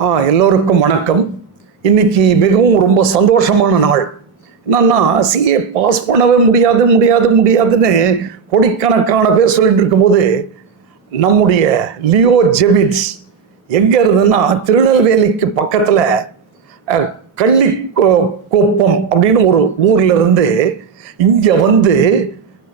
ஆ எல்லோருக்கும் வணக்கம். இன்னைக்கு மிகவும் ரொம்ப சந்தோஷமான நாள். என்னன்னா சிஏ பாஸ் பண்ணவே முடியாது முடியாது முடியாதுன்னு கோடிக்கணக்கான பேர் சொல்லிட்டு இருக்கும்போது நம்முடைய லியோ ஜெபிட்ஸ் எங்கே இருந்ததுன்னா திருநெல்வேலிக்கு பக்கத்தில் கள்ளி கோ- கோப்பம் அப்படின்னு ஒரு ஊரில் இருந்து இங்கே வந்து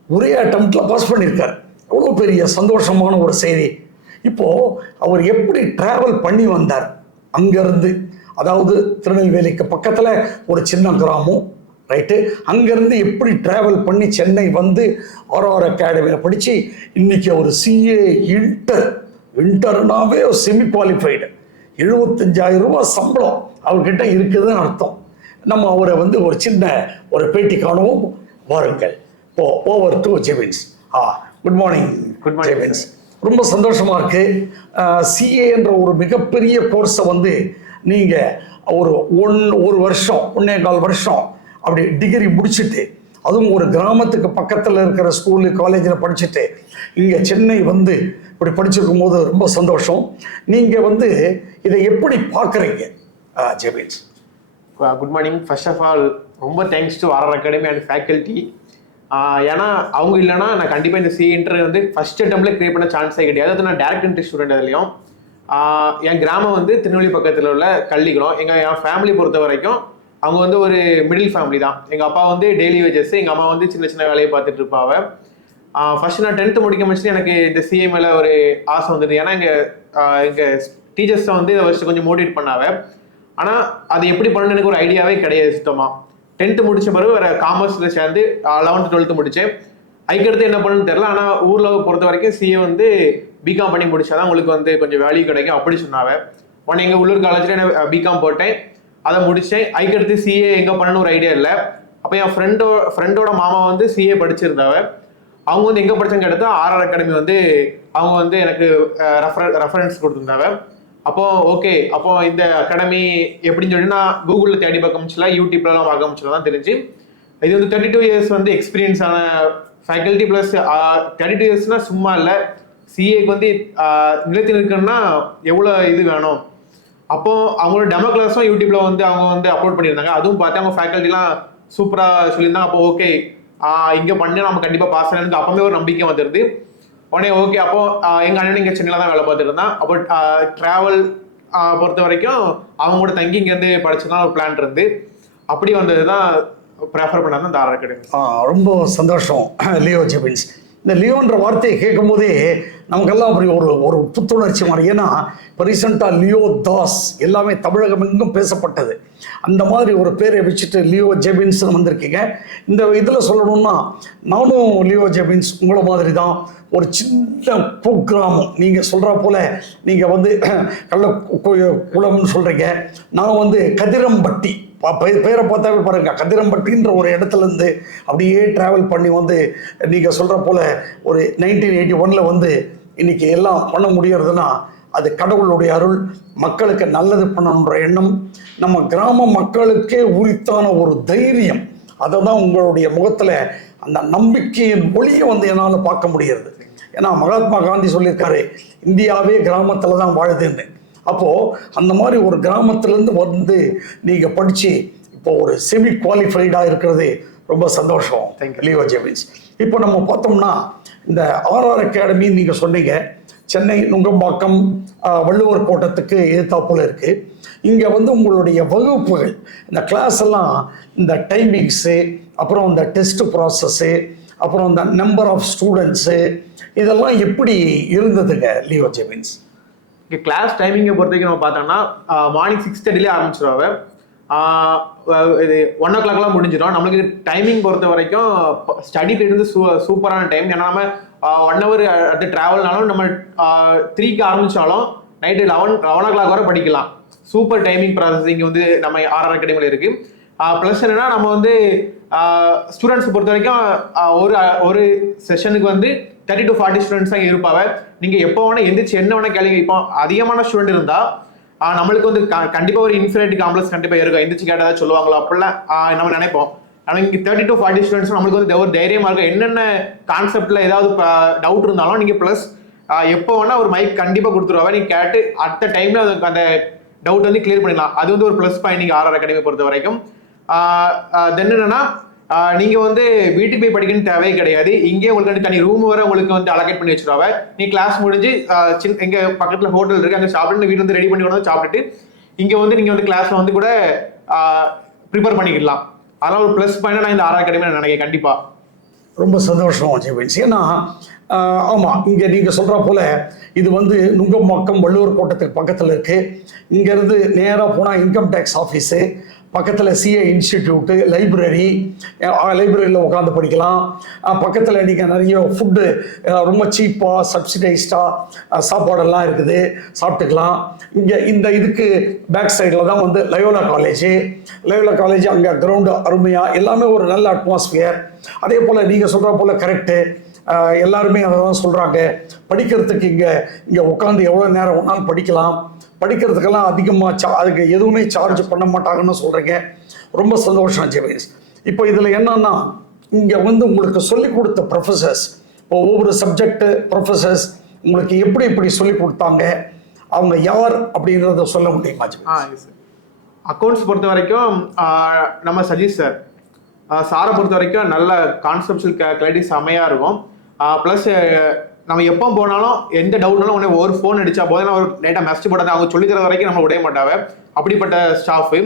ஒரே அட்டம்ப்ட்ல பாஸ் பண்ணியிருக்கார். எவ்வளோ பெரிய சந்தோஷமான ஒரு செய்தி. இப்போது அவர் எப்படி ட்ராவல் பண்ணி வந்தார்? அங்கேருந்து அதாவது திருநெல்வேலிக்கு பக்கத்தில் ஒரு சின்ன கிராமம் ரைட்டு அங்கேருந்து எப்படி டிராவல் பண்ணி சென்னை வந்து ஆர்ஆர் அகாடமியில் படித்து இன்னைக்கு அவர் சிஏ இன்டர் இன்டர்னாவே செமி குவாலிஃபைடு எழுபத்தஞ்சாயிரம் ரூபாய் சம்பளம் அவர்கிட்ட இருக்குதுன்னு அர்த்தம். நம்ம அவரை வந்து ஒரு சின்ன ஒரு பேட்டி காணவும். வாருங்கள். ஓ over to Jevins ah good morning Good morning, Jevins ரொம்ப சந்தோஷமாக இருக்குது சிஏ என்ற ஒரு மிகப்பெரிய கோர்ஸை வந்து நீங்கள் ஒரு ஒன் ஒரு வருஷம் ஒன்றே கால் வருஷம் அப்படி டிகிரி முடிச்சுட்டு அதுவும் ஒரு கிராமத்துக்கு பக்கத்தில் இருக்கிற ஸ்கூலு காலேஜில் படிச்சுட்டு இங்கே சென்னை வந்து இப்படி படிச்சிருக்கும் போது ரொம்ப சந்தோஷம். நீங்கள் வந்து இதை எப்படி பார்க்குறீங்க? Jevins good morning first of all ரொம்ப thanks to RR academy and faculty ஏன்னா அவங்க இல்லைன்னா நான் கண்டிப்பாக இந்த சி இன்டர் வந்து ஃபர்ஸ்ட் அட்டம்ப்ல கிரியேட் பண்ண சான்ஸே கிடையாது. அது நான் டேரக்ட் என்ட்ரி ஸ்டூடெண்ட் அதுலையும். என் கிராமம் வந்து திருநெல்வேலி பக்கத்தில் உள்ள கள்ளிக்குளம். எங்கள் என் ஃபேமிலி பொறுத்த வரைக்கும் அவங்க வந்து ஒரு மிடில் ஃபேமிலி தான். எங்கள் அப்பா வந்து டெய்லி வேஜஸ் எங்கள் அம்மா வந்து சின்ன சின்ன வேலையை பார்த்துட்டு இருப்பாவ. ஃபர்ஸ்ட் நான் டென்த்து முடிக்க முடிச்சுட்டு எனக்கு இந்த சிஏ மேலே ஒரு ஆசை வந்தது. ஏன்னா எங்கள் எங்கள் டீச்சர்ஸை வந்து இதை ஃபஸ்ட்டு கொஞ்சம் மோட்டிவேட் பண்ணாவ. ஆனால் அது எப்படி பண்ணணும்னு எனக்கு ஒரு ஐடியாவே கிடையாது சுத்தமாக டென்த்து முடிச்ச பிறகு வேறு காமர்ஸில் சேர்ந்து uh, லெவன்த்து டுவெல்த்து முடித்தேன் அதுக்கடுத்து என்ன பண்ணுன்னு தெரில ஆனால் ஊரில் பொறுத்த வரைக்கும் சிஏ வந்து பிகாம் பண்ணி முடிச்சாதான் உங்களுக்கு வந்து கொஞ்சம் வேல்யூ கிடைக்கும் அப்படி சொன்னாவே உடனே எங்கள் உள்ளூர் காலேஜில் என்ன பிகாம் போட்டேன். அதை முடித்தேன் அதுக்கடுத்து சிஏ எங்கே பண்ணணும் ஒரு ஐடியா இல்லை. அப்போ என் ஃப்ரெண்டோ ஃப்ரெண்டோட மாமா வந்து சிஏ படிச்சிருந்தாவ. அவங்க வந்து எங்கே படிச்சாங்க கேட்டால் ஆர்ஆர் அகாடமி வந்து அவங்க வந்து எனக்கு uh, ரெஃபர் ரெஃபரன்ஸ் கொடுத்துருந்தாங்க அப்போ ஓகே அப்போ இந்த அகாடமி எப்படின்னு சொல்லி நான் கூகுளில் தேடி பார்க்க முடிச்சலாம் யூடியூப்லலாம் பார்க்க முடிச்சலாம் தான் தெரிஞ்சு. இது வந்து தேர்ட்டி டூ இயர்ஸ் வந்து எக்ஸ்பீரியன்ஸ் ஆன ஃபேக்கல்ட்டி ப்ளஸ் தேர்ட்டி டூ இயர்ஸ்னா சும்மா இல்லை. சிஏக்கு வந்து ஆஹ், நிலைத்து நிற்கணும்னா எவ்வளோ இது வேணும்? அப்போ அவங்களோட டெமோ கிளாஸும் யூடியூப்ல வந்து அவங்க வந்து அப்லோட் பண்ணியிருந்தாங்க. அதுவும் பார்த்து அவங்க ஃபேக்கல்ட்டிலாம் சூப்பராக சொல்லியிருந்தாங்க. அப்போ ஓகே இங்கே பண்ணி நம்ம கண்டிப்பாக பாஸ் ஆனதுக்கு அப்போவே ஒரு நம்பிக்கை வந்துடுது உடனே ஓகே அப்போ எங்கள் எங்க அண்ணன் இங்கே சென்னையில் தான் வேலை பார்த்துட்டு இருந்தான். அப்போ ட்ராவல் பொறுத்த வரைக்கும் அவங்க கூட தங்கி இங்கேருந்து படிச்சதான் ஒரு பிளான் இருந்து. அப்படி வந்தது தான் ப்ரெஃபர் பண்ணாதான் தாரா கிடைக்கும் ரொம்ப சந்தோஷம் லியோ ஜெபின்ஸ் இந்த லியோன்ற வார்த்தையை கேட்கும் போதே நமக்கெல்லாம் அப்படி ஒரு ஒரு புத்துணர்ச்சி மாதிரி ஏன்னா இப்போ ரீசெண்டாக லியோ தாஸ் எல்லாமே தமிழகம் எங்கும் பேசப்பட்டது. அந்த மாதிரி ஒரு பேரை வச்சுட்டு லியோ ஜெபின்ஸ்னு வந்திருக்கீங்க. இந்த இதில் சொல்லணும்னா நானும் லியோ ஜெபின்ஸ் உங்களை மாதிரி தான் ஒரு சின்ன குக்கிராமம் நீங்கள் சொல்கிற போல் நீங்கள் வந்து கள்ள குளம்னு சொல்கிறீங்க நான் வந்து கதிரம்பட்டி. பேரை பார்த்தாவே பாருங்க கதிரம்பட்டின்ற ஒரு இடத்துல இருந்து அப்படியே ட்ராவல் பண்ணி வந்து நீங்கள் சொல்கிற போல ஒரு நைன்டீன் எயிட்டி ஒனில் வந்து இன்னைக்கு எல்லாம் பண்ண முடியறதுன்னா அது கடவுளுடைய அருள் மக்களுக்கு நல்லது பண்ணணுன்ற எண்ணம் நம்ம கிராம மக்களுக்கே உரித்தான ஒரு தைரியம். அதை தான் உங்களுடைய முகத்தில் அந்த நம்பிக்கையின் ஒளியை வந்து என்னால் பார்க்க முடிகிறது ஏன்னா மகாத்மா காந்தி சொல்லியிருக்காரு இந்தியாவே கிராமத்தில் தான் வாழுதுன்னு. அப்போது அந்த மாதிரி ஒரு கிராமத்துலேருந்து வந்து நீங்கள் படித்து இப்போ ஒரு செமி குவாலிஃபைடாக இருக்கிறது ரொம்ப சந்தோஷம். You. லியோ ஜெவின்ஸ் இப்போ நம்ம பார்த்தோம்னா இந்த ஆர்ஆர் அகாடமி நீங்கள் சொன்னீங்க சென்னை நுங்கம்பாக்கம் வள்ளுவர் கோட்டத்துக்கு எதிர்த்தாப்புல இருக்குது இங்கே வந்து உங்களுடைய வகுப்புகள் இந்த கிளாஸ் எல்லாம் இந்த டைமிங்ஸு அப்புறம் இந்த டெஸ்ட் ப்ராசஸ்ஸு அப்புறம் இந்த நம்பர் ஆஃப் ஸ்டூடெண்ட்ஸு இதெல்லாம் எப்படி இருந்ததுங்க லியோ ஜெவின்ஸ் இங்கே கிளாஸ் டைமிங்கை பொறுத்த வரைக்கும் நம்ம பார்த்தோம்னா மார்னிங் சிக்ஸ் தேர்ட்டிலே ஆரம்பிச்சிருவாங்க. இது ஒன் ஓ கிளாக்லாம் முடிஞ்சிடும். நம்மளுக்கு டைமிங் பொறுத்த வரைக்கும் ஸ்டடி பீரியட் வந்து சூ சூப்பரான டைம் ஏன்னா நம்ம ஒன் ஹவர் அடுத்து ட்ராவல்னாலும் நம்ம த்ரீக்கு ஆரம்பித்தாலும் night eleven eleven o'clock வரை படிக்கலாம். சூப்பர் டைமிங் ப்ராசஸ் இங்கே வந்து நம்ம ஆர்ஆர் அகாடமியில் இருக்கு. ப்ளஸ் என்னன்னா நம்ம வந்து ஸ்டூடெண்ட்ஸ் பொறுத்த வரைக்கும் ஒரு ஒரு செஷனுக்கு வந்து தேர்ட்டி டு ஃபார்ட்டி ஸ்டூடெண்ட்ஸ் தான் இருப்பாங்க. நீங்கள் எப்போ வேணால் எந்திரிச்சு என்ன வேணால் கேளுங்க. இப்போ அதிகமான ஸ்டூடெண்ட் இருந்தால் நம்மளுக்கு வந்து கண்டிப்பாக கண்டிப்பா ஒரு இன்ஃபினிட்டி காம்ப்ளெக்ஸ் கண்டிப்பா இருக்கும். எந்திரிச்சு கேட்டதா சொல்லுவாங்களோ அப்படிலாம் நம்ம நினைப்போம். ஆனா இங்க தேர்ட்டி டு ஃபார்ட்டி ஸ்டூடெண்ட்ஸ் நம்மளுக்கு வந்து ஒரு தைரியமா இருக்கும். என்னென்ன கான்செப்ட்ல ஏதாவது டவுட் இருந்தாலும் நீங்க ப்ளஸ் எப்போ வேணா ஒரு மைக் கண்டிப்பா கொடுத்துருவாங்க. நீங்க கேட்டு அடுத்த டைம்ல அதுக்கு அந்த டவுட் வந்து கிளியர் பண்ணிடலாம். அது வந்து ஒரு ப்ளஸ் பாயிண்ட் நீங்கள் ஆர்ஆர் அகாடமி பொறுத்த வரைக்கும் தென் என்னன்னா நீங்கள் நீங்க வந்து வீட்டுக்கு போய் படிக்கணும்னு தேவையே கிடையாது. இங்கே உங்களுக்கு வந்து தனி ரூம் வர உங்களுக்கு வந்து அலகேட் பண்ணி வச்சிருவாங்க. நீ கிளாஸ் முடிஞ்சு சின் சின்ன எங்க பக்கத்துல ஹோட்டல் இருக்கு. அங்க சாப்பிட்டு வீட்டு வந்து ரெடி பண்ணி கொண்டு வந்து சாப்பிட்டுட்டு இங்க வந்து நீங்க வந்து கிளாஸ்ல வந்து கூட ப்ரிப்பேர் பண்ணிக்கலாம் அதெல்லாம் ஒரு ப்ளஸ் பாயிண்ட் நான் இந்த ஆர்ஆர் அகாடமி நினைக்கிறேன் கண்டிப்பா. ரொம்ப சந்தோஷம் ஜெபின்ஸ் ஏன்னா ஆமாம் இங்கே நீங்கள் சொல்கிற போல் போல இது வந்து நுங்கம்பாக்கம் வள்ளுவர் கோட்டத்துக்கு பக்கத்தில் இருக்குது இங்கேருந்து நேராக போனால் இன்கம் டேக்ஸ் ஆஃபீஸு பக்கத்தில் சிஏ இன்ஸ்டிடியூட்டு லைப்ரரி லைப்ரரியில் உட்காந்து படிக்கலாம். பக்கத்தில் நீங்கள் நிறைய ஃபுட்டு ரொம்ப சீப்பாக சப்சிடைஸ்டாக சாப்பாடெல்லாம் இருக்குது. சாப்பிட்டுக்கலாம். இங்கே இந்த இதுக்கு பேக் சைடில் தான் வந்து லயோலா காலேஜ் லயோலா காலேஜ் அங்கே கிரவுண்டு அருமையாக எல்லாமே ஒரு நல்ல அட்மாஸ்ஃபியர் அதே போல் நீங்கள் சொல்கிற போல் கரெக்டு எல்லாருமே அதை தான் சொல்கிறாங்க படிக்கிறதுக்கு இங்கே இங்கே உட்காந்து எவ்வளோ நேரம் வேணாலும் படிக்கலாம். படிக்கிறதுக்கெல்லாம் அதிகமாக சா அதுக்கு எதுவுமே சார்ஜ் பண்ண மாட்டாங்கன்னு சொல்கிறீங்க ரொம்ப சந்தோஷம் ஜெவேஸ் இப்போ இதில் என்னன்னா இங்கே வந்து உங்களுக்கு சொல்லிக் கொடுத்த ப்ரொஃபசர்ஸ் இப்போ ஒவ்வொரு சப்ஜெக்டு ப்ரொஃபசர்ஸ் உங்களுக்கு எப்படி எப்படி சொல்லிக் கொடுத்தாங்க அவங்க யார் அப்படின்றத சொல்ல முடியுமா ஆ அக்கௌண்ட்ஸ் பொறுத்த வரைக்கும் நம்ம சஜீஷ் சார் சாரை பொறுத்த வரைக்கும் நல்ல கான்செப்ஷுவல் கிளாரிட்டி செமையாக இருக்கும். ப்ளஸ் நம்ம எப்போ போனாலும் எந்த டவுட்னாலும் உடனே ஒரு ஃபோன் அடிச்சா போதும். நான் ஒரு லேட்டாக மெசேஜ் போடாத அவங்க சொல்லி தர வரைக்கும் நம்ம உடைய மாட்டாவே அப்படிப்பட்ட ஸ்டாஃபு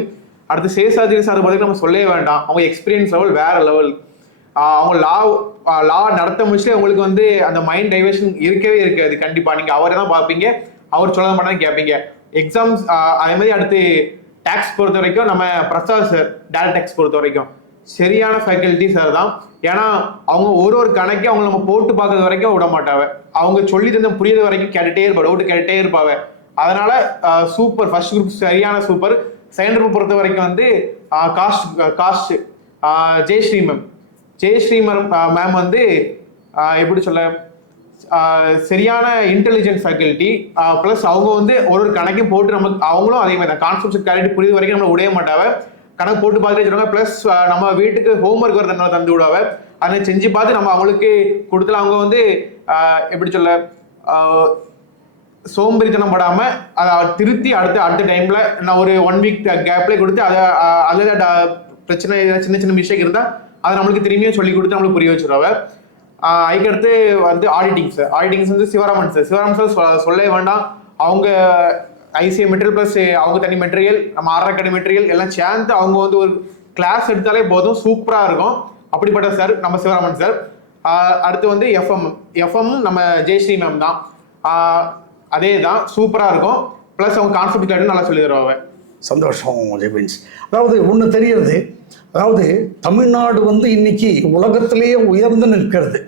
அடுத்து சேசாஜி சார் பார்த்தீங்கன்னா நம்ம சொல்லவே வேண்டாம். அவங்க எக்ஸ்பீரியன்ஸ் லெவல் வேற லெவல் அவங்க லா லா நடத்த முடிச்சு உங்களுக்கு வந்து அந்த மைண்ட் டைவர்ஷன் இருக்கவே இருக்காது. கண்டிப்பாக நீங்கள் அவரை தான் பார்ப்பீங்க. அவர் சொல்ல மாட்டாங்க கேட்பீங்க. எக்ஸாம்ஸ் அதே மாதிரி அடுத்து டேக்ஸ் பொறுத்த வரைக்கும் நம்ம பிரசாத் சார் டேரக்ட் டேக்ஸ் பொறுத்த வரைக்கும். சரியான ஃபேக்கல்ட்டி சார் தான். ஏன்னா அவங்க ஒரு ஒரு கணக்கே அவங்க நம்ம போட்டு பார்க்கறது வரைக்கும் விட மாட்டாங்க. அவங்க சொல்லி தந்த புரியுது வரைக்கும் கேட்டுட்டே இருப்பா டவுட் கேட்டுட்டே இருப்பாங்க. அதனால சூப்பர் ஃபர்ஸ்ட் குரூப் சரியான சூப்பர் செகண்ட் குரூப் பொறுத்த வரைக்கும் வந்து cost cost Jayashree ma'am Jayashree ma'am வந்து எப்படி சொல்ல சரியான இன்டெலிஜென்ட் ஃபேக்கல்ட்டி ப்ளஸ் அவங்க வந்து ஒரு ஒரு கணக்கையும் போட்டு நமக்கு அவங்களும் அதே மாதிரி தான். கான்செப்ட் கரெக்ட் புரியுது வரைக்கும் நம்மளை விடவே மாட்டாவை கணக்கு போட்டு பார்த்து சொல்லுவாங்க ப்ளஸ் நம்ம வீட்டுக்கு ஹோம்ஒர்க் ஒர்க் என்ன தந்து விடுவாங்க அதை செஞ்சு பார்த்து நம்ம அவங்களுக்கு கொடுத்துல அவங்க வந்து எப்படி சொல்ல சோம்பேறித்தனம் படாம அதை திருத்தி அடுத்த அடுத்த டைம்ல நான் ஒரு ஒன் வீக் கேப்ல கொடுத்து அதை அதில் ட- பிரச்சனை ஏதாவது சின்ன சின்ன மிஸ்டேக் இருந்தா அதை நம்மளுக்கு திரும்பியும் சொல்லி கொடுத்து நம்மளுக்கு புரிய வச்சிருவாங்க. அதுக்கடுத்து வந்து ஆடிட்டிங்ஸ் ஆடிட்டிங்ஸ் வந்து சிவராமன் சார் சிவராமன் சார் சொல்லவே வேண்டாம். அவங்க ஐசிஐ மெட்டீரியல் ப்ளஸ் அவங்க தனி மெட்டீரியல் நம்ம ஆர்ஆர்கடி மெட்டீரியல் எல்லாம் சேர்ந்து அவங்க வந்து ஒரு கிளாஸ் எடுத்தாலே போதும் சூப்பராக இருக்கும். அப்படிப்பட்ட சார் நம்ம சிவராமன் சார் அடுத்து வந்து எஃப்எம் எஃப்எம் நம்ம ஜெயஸ்ரீ மேம் தான். அதே தான் சூப்பராக இருக்கும். ப்ளஸ் அவங்க கான்செப்ட் கார்டு நல்லா சொல்லி தருவாங்க சந்தோஷம் ஜெபின்ஸ் அதாவது ஒன்று தெரியறது அதாவது தமிழ்நாடு வந்து இன்னைக்கு உலகத்திலேயே உயர்ந்து நிற்கிறது.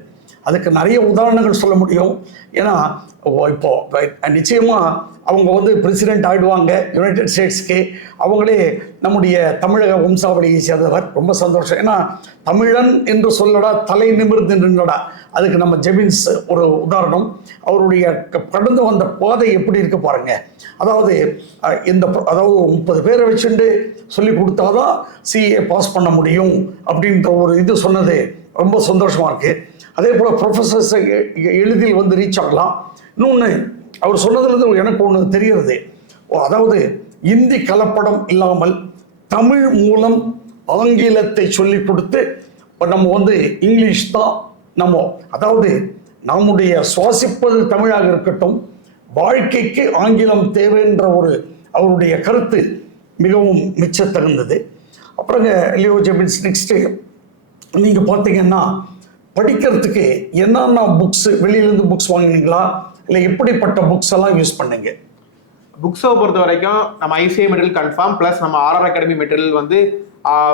அதுக்கு நிறைய உதாரணங்கள் சொல்ல முடியும். ஏன்னா இப்போது இப்போ அவங்க வந்து பிரசிடென்ட் ஆகிடுவாங்க யுனைடெட் ஸ்டேட்ஸ்க்கு அவங்களே நம்முடைய தமிழக வம்சாவளியை சேர்ந்தவர். ரொம்ப சந்தோஷம். ஏன்னா தமிழன் என்று சொல்லடா தலை நிமிர்ந்து நின்றடா. அதுக்கு நம்ம ஜெபின்ஸ் ஒரு உதாரணம். அவருடைய க- கடந்து வந்த பாதை எப்படி இருக்கு பாருங்க. அதாவது இந்த அதாவது முப்பது பேரை வச்சுட்டு சொல்லி கொடுத்தாதான் சிஏ பாஸ் பண்ண முடியும். அப்படின்ற ஒரு இது சொன்னது ரொம்ப சந்தோஷமாக இருக்குது அதே போல் ப்ரொஃபஸர்ஸை எளிதில் வந்து ரீச் ஆகலாம். இன்னொன்று அவர் சொன்னதுலேருந்து எனக்கு ஒன்று தெரிகிறது. அதாவது இந்தி கலப்படம் இல்லாமல் தமிழ் மூலம் ஆங்கிலத்தை சொல்லி கொடுத்து நம்ம வந்து இங்கிலீஷ் தான் நம்ம அதாவது நம்முடைய சுவாசிப்பது தமிழாக இருக்கட்டும் வாழ்க்கைக்கு ஆங்கிலம் தேவைன்ற ஒரு அவருடைய கருத்து மிகவும் மிச்சத்தகுந்தது. அப்புறங்க லியோ ஜெபின்ஸ் நெக்ஸ்ட்டு நீங்கள் பார்த்தீங்கன்னா படிக்கிறதுக்கு என்னென்ன புக்ஸ் வெளியிலேருந்து புக்ஸ் வாங்கினீங்களா? இல்லை எப்படிப்பட்ட புக்ஸ் எல்லாம் யூஸ் பண்ணீங்க? புக்ஸை பொறுத்த வரைக்கும் நம்ம ஐசிஐ மெட்டீரியல் கன்ஃபார்ம் ப்ளஸ் நம்ம ஆர்ஆர் அகாடமி மெட்டீரியல் வந்து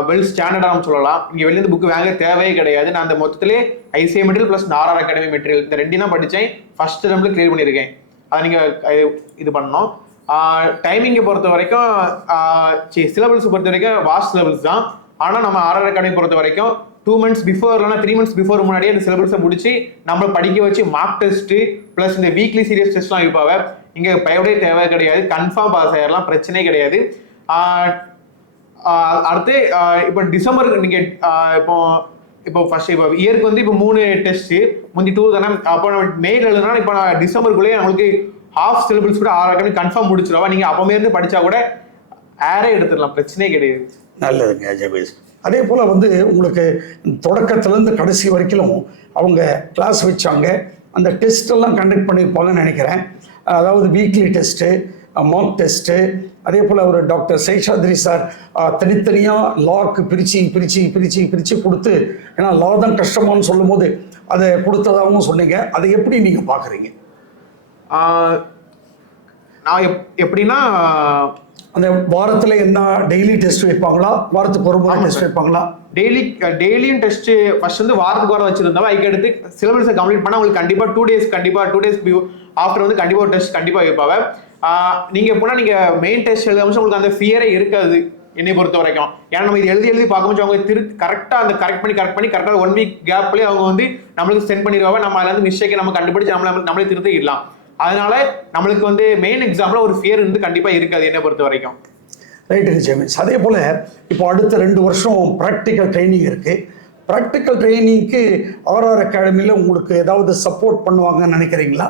வெல் ஸ்டாண்டர்டாக சொல்லலாம். இங்கே வெளியிருந்து புக்கு வாங்க தேவையே கிடையாது. நான் அந்த மொத்தத்திலே ICI material plus RR academy material இந்த ரெண்டையும் தான் படித்தேன் ஃபர்ஸ்ட் டேர்மில் கிளியர் பண்ணியிருக்கேன். அதை நீங்கள் இது பண்ணோம் டைமிங்கை பொறுத்த வரைக்கும் சிலபஸ் பொறுத்த வரைக்கும் வாஸ்ட் சிலபஸ் தான். ஆனால் நம்ம ஆர்ஆர் அகாடமி பொறுத்த வரைக்கும் டூ மந்த்ஸ் பிஃபோர் இல்லைனா த்ரீ மந்த்ஸ் பிஃபோர் முன்னாடியே அந்த சிலபஸை முடிச்சு நம்மளை படிக்க வச்சு மார்க் டெஸ்ட்டு ப்ளஸ் இந்த வீக்லி சீரியஸ் டெஸ்ட்லாம் வைப்பாங்க. இங்கே பயப்படவே தேவை கிடையாது. கன்ஃபார்ம் பாஸ் ஆயிடலாம் பிரச்சனையே கிடையாது. அடுத்து இப்போ டிசம்பருக்கு நீங்கள் இப்போ இப்போ ஃபர்ஸ்ட் இப்போ இயருக்கு வந்து இப்போ மூணு டெஸ்ட்டு முந்தி டூ தானே? அப்போ நம்ம மேல எழுதுனா இப்போ நான் டிசம்பருக்குள்ளேயே நம்மளுக்கு ஹாஃப் சிலபஸ் கூட ஆறாக்கணும் கன்ஃபார்ம் முடிச்சிருவா. நீங்கள் அப்போமே இருந்து படித்தா கூட ஏரே எடுத்துடலாம். பிரச்சனையே கிடையாது. நல்லதுங்க ஜெபேஷ் அதே போல் வந்து உங்களுக்கு தொடக்கத்துலேருந்து கடைசி வரைக்கும் அவங்க கிளாஸ் வச்சாங்க. அந்த டெஸ்ட்டெல்லாம் கண்டக்ட் பண்ணியிருப்பாங்கன்னு நினைக்கிறேன். அதாவது வீக்லி டெஸ்ட்டு மார்க் டெஸ்ட்டு அதே போல் அவர் டாக்டர் சேஷாத்ரி சார் தனித்தனியாக லாக்கு பிரித்து பிரித்து பிரித்து பிரித்து கொடுத்து ஏன்னா லா தான் கஷ்டமான்னு சொல்லும்போது அதை கொடுத்ததாகவும் சொன்னீங்க. அதை எப்படி நீங்கள் பார்க்குறீங்க? நான் எப் எப்படின்னா அந்த வாரத்தில் என்ன டெய்லி டெஸ்ட் வைப்பாங்களா? வாரத்துக்கு ஒரு முறை டெஸ்ட் வைப்பாங்களா? டெய்லி டெய்லியும் டெஸ்ட் ஃபர்ஸ்ட் வந்து வாரத்துக்கு வாரம் வச்சிருந்தா அதுக்கு எடுத்து சிலபஸை கம்ப்ளீட் பண்ணால் உங்களுக்கு கண்டிப்பாக டூ டேஸ் கண்டிப்பாக டூ டேஸ் ஆஃப்டர் வந்து கண்டிப்பாக டெஸ்ட் கண்டிப்பாக வைப்பாங்க. நீங்கள் நீங்க நீங்கள் நீங்க மெயின் டெஸ்ட் எழுதாம உங்களுக்கு அந்த ஃபியரே இருக்காது என்னை பொறுத்த வரைக்கும். ஏன்னா நம்ம இது எழுதி எழுதி பார்க்கும்போது அவங்க திரு கரெக்டாக அந்த கரெக்ட் பண்ணி கரெக்ட் பண்ணி கரெக்டாக ஒன் வீக் கேப்லேயே அவங்க வந்து நம்மளுக்கு சென்ட் பண்ணிடுவாங்க. நம்ம அதில் வந்து மிஸ்டேக்கை நம்ம கண்டுபிடிச்சு நம்மளை நம்மளே திருத்திடலாம். அதனால நம்மளுக்கு வந்து மெயின் எக்ஸாம்ல ஒரு ஃபியர் இருந்து கண்டிப்பா இருக்காது என்னை பொறுத்த வரைக்கும். ரைட்டுங்க ஜேமிஸ் அதே போல் இப்போ அடுத்த ரெண்டு வருஷம் ப்ராக்டிக்கல் ட்ரைனிங் இருக்குது ப்ராக்டிக்கல் ட்ரைனிங்க்கு ஆர்ஆர் அகாடமியில் உங்களுக்கு ஏதாவது சப்போர்ட் பண்ணுவாங்கன்னு நினைக்கிறீங்களா?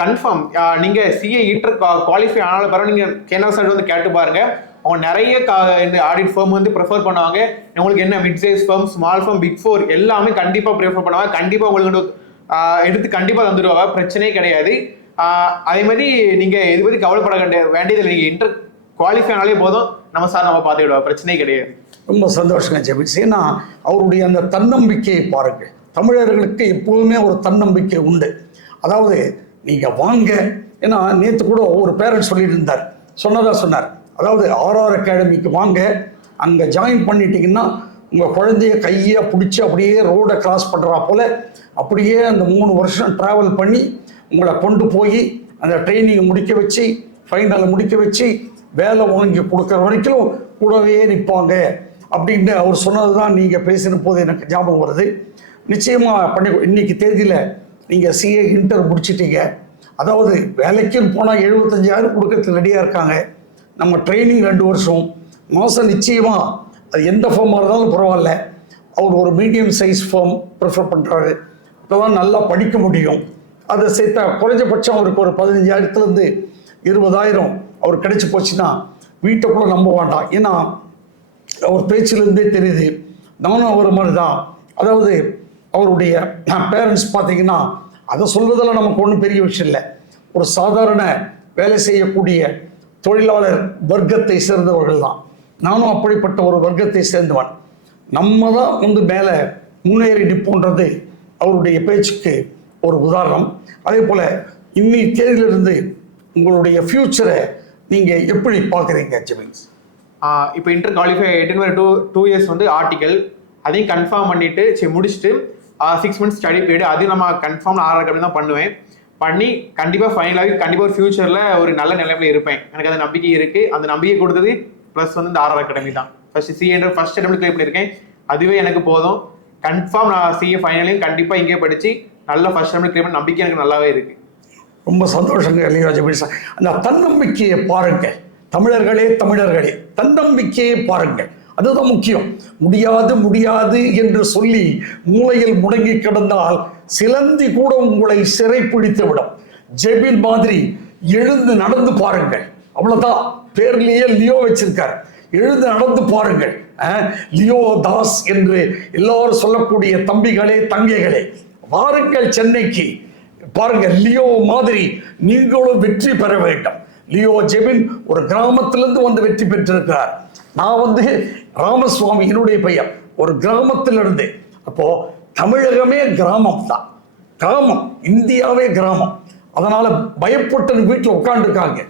கன்ஃபார்ம் நீங்க சிஏ இன்டர் குவாலிஃபை ஆனால பிறகு நீங்க கேனரா சைடு வந்து கேட்டு பாருங்க. அவங்க நிறைய ஆடிட் ஃபர்ம் வந்து ப்ரிஃபர் பண்ணுவாங்க. உங்களுக்கு என்ன mid size firm small firm big four எல்லாமே கண்டிப்பா ப்ரிஃபர் பண்ணுவாங்க. கண்டிப்பா உங்களுக்கு வந்து, எடுத்து கண்டிப்பா தந்துடுவாங்க பிரச்சனையே கிடையாது. அதே மாதிரி நீங்க இது பத்தி கவலைப்பட வேண்டிய வேண்டியது நீங்க இன்டர் குவாலிஃபை ஆனாலே போதும். நம்ம சார் நம்ம பார்த்துக்கிடுவோம் பிரச்சனையே கிடையாது. ரொம்ப சந்தோஷங்க ஜெபிச்சு. ஏன்னா அவருடைய அந்த தன்னம்பிக்கையை பாருங்கள் தமிழர்களுக்கு எப்போதுமே ஒரு தன்னம்பிக்கை உண்டு. அதாவது நீங்கள் வாங்க. ஏன்னா நேற்று கூட ஒரு பேரண்ட் சொல்லிட்டு இருந்தார். சொன்னதா சொன்னார். அதாவது ஆர்ஆர் அகாடமிக்கு வாங்க. அங்கே ஜாயின் பண்ணிட்டீங்கன்னா உங்கள் குழந்தைய கையை பிடிச்சி அப்படியே ரோடை கிராஸ் பண்ணுறா போல் அப்படியே அந்த மூணு வருஷம் ட்ராவல் பண்ணி உங்களை கொண்டு போய் அந்த ட்ரைனிங்கை முடிக்க வச்சு ஃபைனலை முடிக்க வச்சு வேலை வாங்கி கொடுக்குற வரைக்கும் கூடவே நிற்பாங்க அப்படின்னு அவர் சொன்னது தான் நீங்கள் பேசின போது எனக்கு ஞாபகம் வருது. நிச்சயமாக பண்ணி இன்னைக்கு தேதியில் நீங்கள் சிஏ இன்டர் முடிச்சிட்டீங்க. அதாவது வேலைக்குன்னு போனால் எழுபத்தஞ்சாயிரம் கொடுக்கறதுக்கு ரெடியாக இருக்காங்க. நம்ம ட்ரைனிங் ரெண்டு வருஷம். மாதம் நிச்சயமாக அது எந்த ஃபார்மாக இருந்தாலும் பரவாயில்ல. அவர் ஒரு மீடியம் சைஸ் ஃபார்ம் ப்ரிஃபர் பண்ணுறாரு அப்போ தான் நல்லா படிக்க முடியும். அதை சேர்த்தா குறைஞ்சபட்சம் அவருக்கு ஒரு பதினஞ்சாயிரத்துலேருந்து இருபதாயிரம் அவர் கிடைச்சி போச்சுன்னா வீட்டை கூட நம்ப வேண்டாம். ஏன்னா அவர் பேச்சிலிருந்தே தெரியுது. நானும் அவர் மாதிரி தான் அதாவது அவருடைய பேரண்ட்ஸ் பார்த்தீங்கன்னா அதை சொல்வதில் நமக்கு ஒன்றும் பெரிய விஷயம் இல்லை. ஒரு சாதாரண வேலை செய்யக்கூடிய தொழிலாளர் வர்க்கத்தை சேர்ந்தவர்கள் தான் நானும் அப்படிப்பட்ட ஒரு வர்க்கத்தை சேர்ந்தவன். நம்ம தான் வந்து மேலே முன்னேறி நிற்போன்றது அவருடைய பேச்சுக்கு ஒரு உதாரணம். அதே போல் இன்னி தேதியிலிருந்து உங்களுடைய ஃப்யூச்சரை நீங்கள் எப்படி பார்க்குறீங்க ஜெமின்ஸ் இப்போ inter qualify eighteen two two years வந்து ஆர்டிக்கல் அதையும் கன்ஃபார்ம் பண்ணிட்டு சரி முடிச்சுட்டு சிக்ஸ் மந்த்ஸ் ஸ்டடி பீரியட் அதையும் நம்ம கன்ஃபார்ம் ஆறு அப்படி தான் பண்ணுவேன். பண்ணி கண்டிப்பாக ஃபைனலாகி கண்டிப்பாக ஒரு ஃபியூச்சரில் ஒரு நல்ல நிலைமையில இருப்பேன். எனக்கு அந்த நம்பிக்கை இருக்குது அந்த நம்பிக்கை கொடுத்தது ப்ளஸ் வந்து இந்த ஆர்ஆர் அகாடமி தான். First CA first attempt clear பண்ணியிருக்கேன் அதுவே எனக்கு போதும். கன்ஃபார்ம் நான் சிஏ ஃபைனலையும் கண்டிப்பாக இங்கே படித்து நல்ல ஃபர்ஸ்ட் அட்டம்ப்ட் கிளியர் பண்ண நம்பிக்கை எனக்கு நல்லாவே இருக்கு. ரொம்ப சந்தோஷங்க இல்லையா ஜெமின்ஸ் அந்த தன்னம்பிக்கையை பாருங்கள் தமிழர்களே தமிழர்களே தன்னம்பிக்கையை பாருங்கள் அதுதான் முக்கியம். முடியாது முடியாது என்று சொல்லி மூளையில் முடங்கி கிடந்தால் சிலந்தி கூட உங்களை சிறைப்பிடித்து விடும். ஜெபின் மாதிரி எழுந்து நடந்து பாருங்கள். அவ்வளோதான் பேர்லயே லியோ வச்சிருக்கார். எழுந்து நடந்து பாருங்கள். லியோ தாஸ் என்று எல்லோரும் சொல்லக்கூடிய தம்பிகளே தங்கைகளே வாருங்கள் சென்னைக்கு. பாருங்க லியோ மாதிரி நீங்களும் வெற்றி பெற வேண்டும். லியோ ஜெபின் ஒரு கிராமத்திலிருந்து வந்து வெற்றி பெற்றிருக்கிறார். நான் வந்து ராமசுவாமி என்னுடைய பையன். ஒரு கிராமத்திலிருந்து. அப்போ தமிழகமே கிராமம் தான் கிராமம் இந்தியாவே கிராமம். அதனால பயப்பட்டு வீட்டில் உட்காந்துருக்காங்க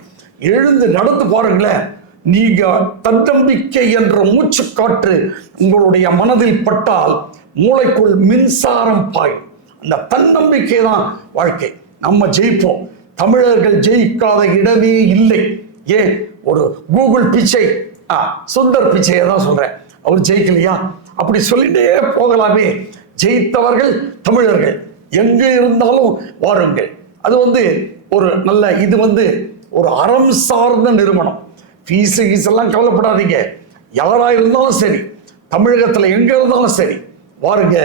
எழுந்து நடந்து பாருங்களேன். நீங்க தன்னம்பிக்கை என்ற மூச்சு காற்று உங்களுடைய மனதில் பட்டால் மூளைக்குள் மின்சாரம் பாயும். அந்த தன்னம்பிக்கை தான் வாழ்க்கை. நம்ம ஜெயிப்போம். தமிழர்கள் ஜெயிக்காத இடமே இல்லை. ஏன் ஒரு கூகுள் பிச்சை. ஆ, சுந்தர் பிச்சையை தான் சொல்றேன். அவர் ஜெயிக்கலையா? அப்படி சொல்லிட்டே போகலாமே. ஜெயித்தவர்கள் தமிழர்கள். எங்கே இருந்தாலும் வாருங்கள். அது வந்து ஒரு நல்ல இது வந்து ஒரு அறம் சார்ந்த நிறுவனம். ஃபீஸ் கீஸ் எல்லாம் கவலைப்படாதீங்க. யாராக இருந்தாலும் சரி தமிழகத்தில் எங்கே இருந்தாலும் சரி வாருங்க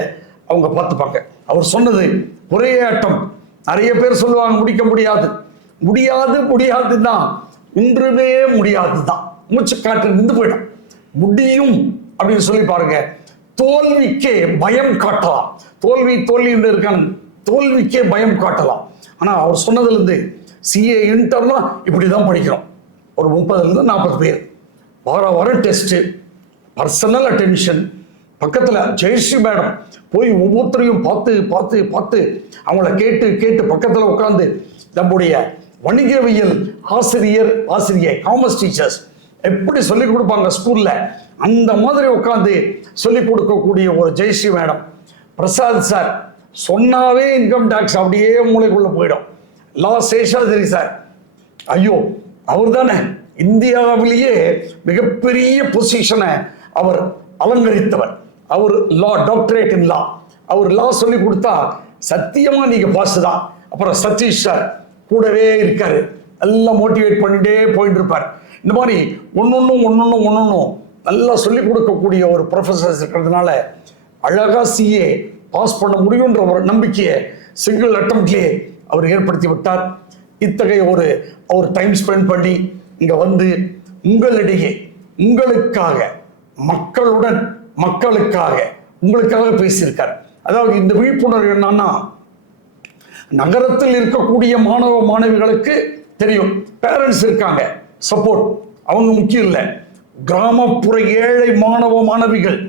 அவங்க பார்த்துப்பாங்க. அவர் சொன்னது ஒரே ஆட்டம் நிறைய பேர் சொல்லுவாங்க முடிக்க முடியாது. முடியாது முடியாது தான் ஒன்றுமே முடியாது தான் மூச்சு காற்று நின்று போயிடும். முடியும் அப்படின்னு சொல்லி பாருங்க. தோல்விக்கே பயம் காட்டலாம். தோல்வி தோல்வி என்று இருக்கான் தோல்விக்கே பயம் காட்டலாம். ஆனால் அவர் சொன்னதுலேருந்து சிஏ இன்டர்லாம் இப்படி தான் படிக்கிறோம். ஒரு முப்பதுலேருந்து நாற்பது பேர். வார வாரம் டெஸ்ட்டு பர்சனல் அட்டென்ஷன் பக்கத்தில் ஜெயஸ்ரீ மேடம் போய் ஒவ்வொருத்தரையும் பார்த்து பார்த்து பார்த்து அவங்கள கேட்டு கேட்டு பக்கத்தில் உட்காந்து நம்முடைய வணிகவியல் ஆசிரியர் ஆசிரியை காமர்ஸ் டீச்சர்ஸ் எப்படி சொல்லிக் கொடுப்பாங்க ஸ்கூலில் அந்த மாதிரி உட்காந்து சொல்லிக் கொடுக்கக்கூடிய ஒரு ஜெயஸ்ரீ மேடம் பிரசாத் சார் சொன்னாவே இன்கம் டேக்ஸ் அப்படியே மூளைக்குள்ளே போயிடும். Law Seshadri sir. ஐயோ அவர் தானே இந்தியாவிலேயே மிகப்பெரிய பொசிஷனை அவர் அலங்கரித்தவர். அவர் லா டாக்டரேட் இன் லா அவர் லா சொல்லி கொடுத்தா சத்தியமா நீங்க பாஸ் தான். அப்புறம் சதீஷ் சார் கூடவே இருக்காரு. எல்லாம் மோட்டிவேட் பண்ணிட்டே போயிட்டு இருப்பார். இந்த மாதிரி ஒன்னொன்னும் ஒன்னொன்னும் ஒன்னொன்னும் நல்லா சொல்லிக் கொடுக்கக்கூடிய ஒரு ப்ரொஃபஸர்ஸ் இருக்கிறதுனால அழகா சிஏ பாஸ் பண்ண முடியுன்ற ஒரு நம்பிக்கையை சிங்கிள் அட்டம்ப்ட்லேயே அவர் ஏற்படுத்தி விட்டார். இத்தகைய ஒரு அவர் டைம் ஸ்பெண்ட் பண்ணி இங்கே வந்து உங்களிடையே உங்களுக்காக மக்களுடன் மக்களுக்காக உங்களுக்காக பேசியிருக்கார். அதாவது இந்த விழிப்புணர்வு என்னன்னா நகரத்தில் இருக்கக்கூடிய மாணவ மாணவிகளுக்கு தெரியும். பேரண்ட்ஸ் இருக்காங்க சப்போர்ட் அவங்க முக்கியம் இல்லை. கிராமப்புற ஏழை மாணவ மாணவிகள்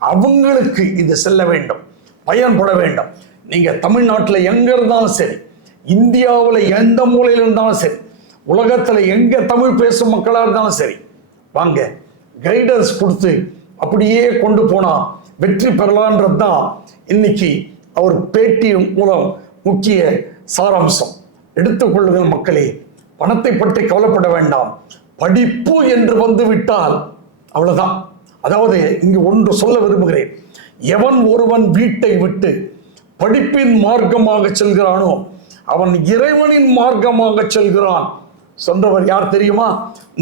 அவங்களுக்கு இது செல்ல வேண்டும் பயன்பட வேண்டும். நீங்கள் தமிழ்நாட்டில் எங்கே இருந்தாலும் சரி இந்தியாவில் எந்த மூலையில் இருந்தாலும் சரி உலகத்தில் எங்கே தமிழ் பேசும் மக்களாக இருந்தாலும் சரி வாங்க கைடன்ஸ் கொடுத்து அப்படியே கொண்டு போனால் வெற்றி பெறலான்றது தான் இன்னைக்கு அவர் பேட்டி மூலம் முக்கிய சாராம்சம். எடுத்துக்கொள்ளுங்கள் மக்களே பணத்தை பற்றி கவலைப்பட வேண்டாம். படிப்பு என்று வந்து விட்டால் அவ்வளோதான் அதாவது இங்கு ஒன்று சொல்ல விரும்புகிறேன். எவன் ஒருவன் வீட்டை விட்டு படிப்பின் மார்க்கமாக செல்கிறானோ அவன் இறைவனின் மார்க்கமாக செல்கிறான். சொன்னவர் யார் தெரியுமா?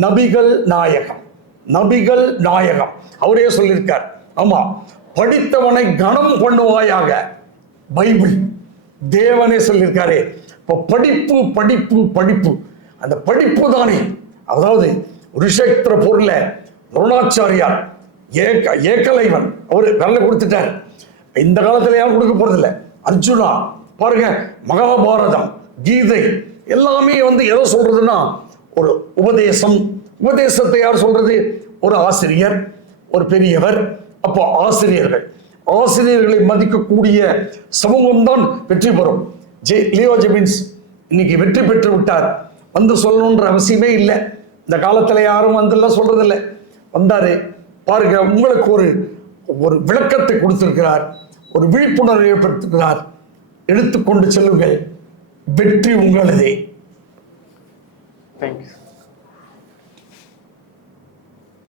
நபிகள் நாயகம். நபிகள் நாயகம். அவரே சொல்லியிருக்கார். ஆமா படித்தவனை கனம் பண்ணுவாயாக பைபிள். தேவனே சொல்லியிருக்காரு. இப்போ படிப்பு படிப்பு படிப்பு. அந்த படிப்பு தானே. அதாவது ரிஷேத்திர பொருள துரோணாச்சாரியார் ஏக ஏகலைவன் அவர் விரல கொடுத்துட்டார். இந்த காலத்துல யாரும் கொடுக்க போறதில்லை. அர்ஜுனா பாருங்க மகாபாரதம் கீதை எல்லாமே வந்து எதை சொல்றதுன்னா ஒரு உபதேசம். உபதேசத்தை யார் சொல்றது? ஒரு ஆசிரியர் ஒரு பெரியவர். அப்போ ஆசிரியர்கள். ஆசிரியர்களை மதிக்கக்கூடிய சமூகம் தான் வெற்றி பெறும். ஜே லியோ ஜெபின்ஸ் இன்னைக்கு வெற்றி பெற்று விட்டார். வந்து சொல்லணுன்ற அவசியமே இல்லை. இந்த காலத்தில் யாரும் வந்துலாம் சொல்றதில்லை. வந்தாரு. பாருங்க உங்களுக்கு ஒரு ஒரு விளக்கத்தை கொடுத்திருக்கிறார். ஒரு விழிப்புணர்வை ஏற்படுத்துகிறார். எடுத்துக்கொண்டு செல்லுங்கள். வெற்றி உங்களதே. தேங்க்யூ